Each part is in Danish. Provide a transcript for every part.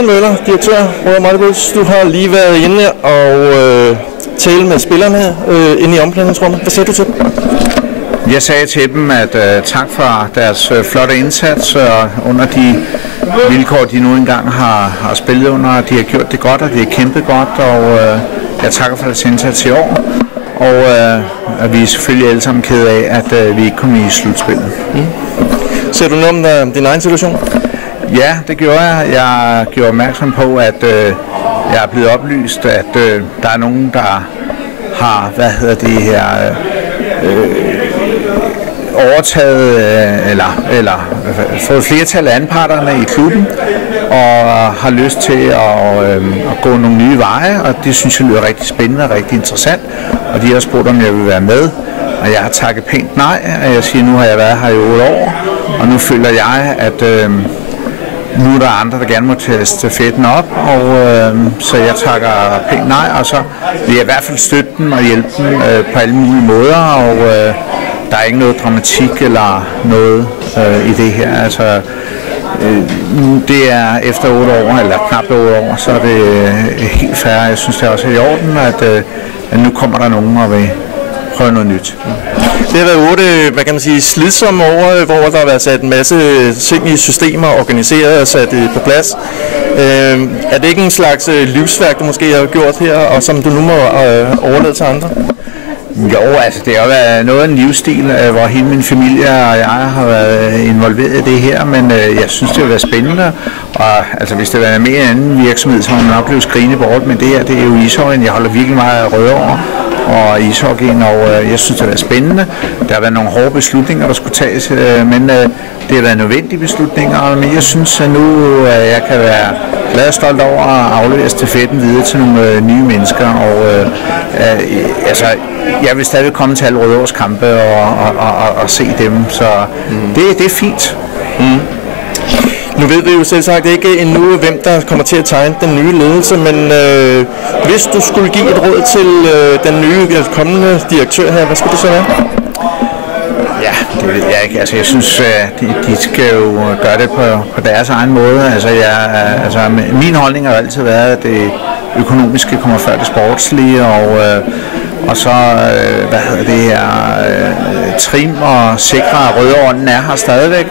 Brian Møller, direktør Rødovre Molde. Du har lige været inde og tale med spillerne inde i omklædningsrummet. Hvad siger du til dem? Jeg sagde til dem, at tak for deres flotte indsats under de vilkår, de nu engang har spillet under. De har gjort det godt, og de har kæmpet godt, og jeg takker for deres indsats i år. Og at vi er selvfølgelig alle sammen kede af, at vi ikke kom i slutspillet. Ser du noget om din egen situation? Ja, det gjorde jeg. Jeg gjorde opmærksom på, at jeg er blevet oplyst, at der er nogen, der har, overtaget eller fået flertal af anparterne i klubben og har lyst til at gå nogle nye veje, og det synes jeg lyder rigtig spændende og rigtig interessant, og de har spurgt, om jeg vil være med, og jeg har takket pænt nej, og jeg siger, nu har jeg været her i 8 år, og nu føler jeg, at nu er der andre, der gerne må tage stafetten op, og så jeg takker pænt nej, og så vil jeg i hvert fald støtte dem og hjælpe dem på alle mulige måder, og der er ikke noget dramatik eller noget i det her. Altså, det er efter 8 år, eller knap 8 år, så er det helt fair. Jeg synes, det er også i orden, at nu kommer der nogen og vil prøve noget nyt. Det har været 8, hvad kan man sige, slidsomme år, hvor der har været sat en masse ting i systemer, organiseret og sat på plads. Er det ikke en slags livsværk, du måske har gjort her, og som du nu må overlade til andre? Jo, altså det har været noget af en livsstil, hvor hele min familie og jeg har været involveret i det her, men jeg synes, det har været spændende. Og altså, hvis det var mere anden virksomhed, så har man nok blevet skrigende bort, men det her, det er jo ishockeyen. Jeg holder virkelig meget af Rødovre og ishockeyen, og jeg synes, det har været spændende. Der har været nogle hårde beslutninger, der skulle tages, men det har været nødvendige beslutninger, men jeg synes, at nu jeg kan være glad og stolt over at aflevere stafetten videre til nogle nye mennesker, og altså, jeg vil stadig komme til alle Rødovres kampe og se dem, så det er fint. Nu ved vi jo selv sagt ikke endnu, hvem der kommer til at tegne den nye ledelse, men hvis du skulle give et råd til den nye kommende direktør her, hvad skulle det så være? Ja, det ved jeg ikke. Altså, jeg synes, de skal jo gøre det på deres egen måde. Altså, min holdning har altid været, at det økonomiske kommer før det sportslige, og så, trim og sikre, at Rødovre er her stadigvæk,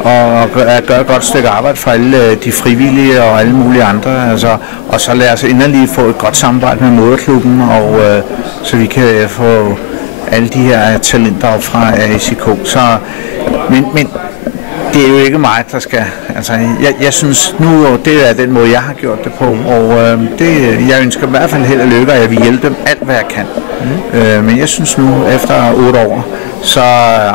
og gøre et godt stykke arbejde for alle de frivillige og alle mulige andre. Altså, og så lad os endelig få et godt samarbejde med moderklubben, og så vi kan få alle de her talenter op fra ASIK. Så, men det er jo ikke mig, der skal. Altså, jeg synes nu, det er den måde, jeg har gjort det på, og jeg ønsker i hvert fald held og lykke, og jeg vil hjælpe dem alt, hvad jeg kan. Men jeg synes nu, efter 8 år, så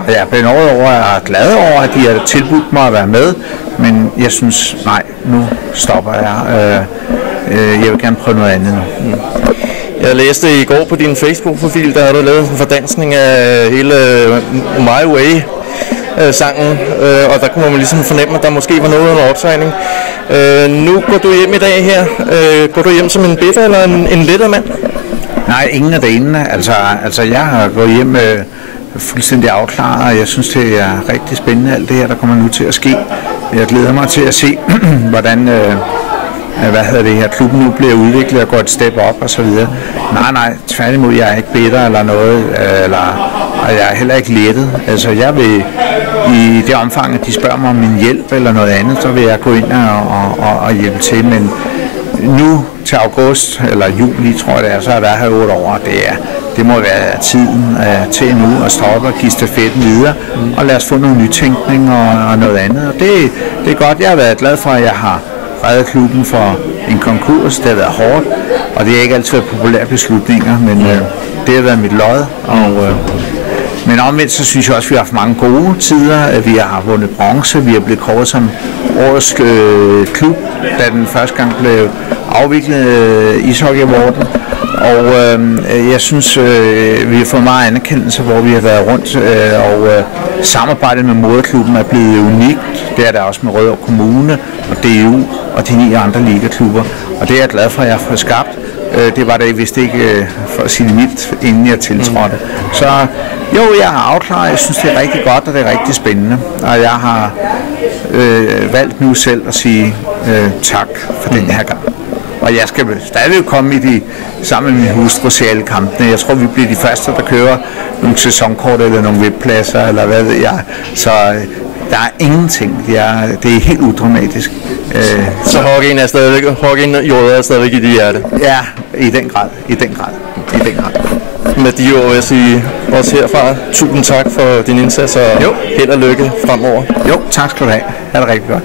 jeg er blevet over, jeg er glad over, at de har tilbudt mig at være med, men jeg synes, nej, nu stopper jeg. Jeg vil gerne prøve noget andet nu. Jeg læste i går på din Facebook-profil, der har du lavet en fordansning af hele My Way sangen, og der kunne man ligesom fornemme, at der måske var noget under opsejling. Nu går du hjem i dag her. Går du hjem som en bitter eller en lettere mand? Nej, ingen af delene. Altså jeg har gået hjem fuldstændig afklaret, og jeg synes, det er rigtig spændende alt det her, der kommer nu til at ske. Jeg glæder mig til at se, hvordan klubben nu bliver udviklet og går et step op og så videre. Nej, tværtimod, jeg er ikke bitter eller noget, og jeg er heller ikke lettet. Altså, jeg vil i det omfang, at de spørger mig om min hjælp eller noget andet, så vil jeg gå ind og hjælpe til, men nu til august, eller juli, tror jeg det er, så har jeg været her 8 år, og det må være tiden til nu at stoppe og give stafetten videre, og lad os få noget nytænkning og noget andet, og det er godt. Jeg har været glad for, at jeg har reddet klubben for en konkurs. Det har været hårdt, og det har ikke altid været populære beslutninger, men det har været mit lod. Men omvendt så synes jeg også, at vi har haft mange gode tider. Vi har vundet bronze, vi har blevet kåret som årets klub, da den første gang blev afviklet ishockey-awarden. Og jeg synes, vi har fået meget anerkendelse, hvor vi har været rundt, og samarbejdet med moderklubben er blevet unikt. Det er der også med Rødovre Kommune og DU og de 9 andre ligaklubber. Og det er jeg glad for, at jeg har fået skabt. Det var det vist ikke, for at sige det mildt, inden jeg tiltrådte. Så jo, jeg har afklaret. Jeg synes, det er rigtig godt, og det er rigtig spændende. Og jeg har valgt nu selv at sige, tak for den her gang. Og jeg skal stadig komme sammen med min hustru til alle kampene. Jeg tror, vi bliver de første, der kører nogle sæsonkort eller nogle webpladser, eller hvad ved jeg. Så der er ingenting. Det er helt udramatisk. Så hockeyen er stadigvæk, hockeyen-jordet er stadigvæk i dit hjerte? Ja, i den grad. Med de ord vil jeg sige også herfra, tusind tak for din indsats, og held og lykke fremover. Jo, tak skal du have. Ha' det rigtig godt.